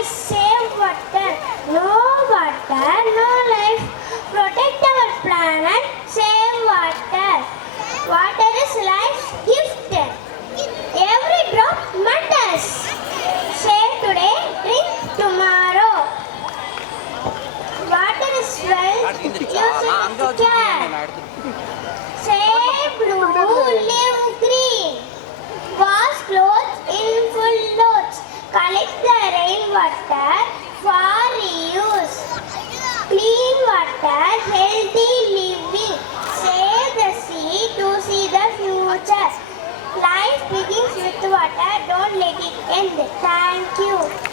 is save water. No water, no life. Protect our planet, save water. Water is life's gift. Every drop matters. Save today, drink tomorrow. Water is wealth, use it with care. Save blue, live green. Wash clothes in full loads. Collect the rainwater for reuse. Clean water, healthy living. Save the sea to see the future. Life begins with water, don't let it end. Thank you.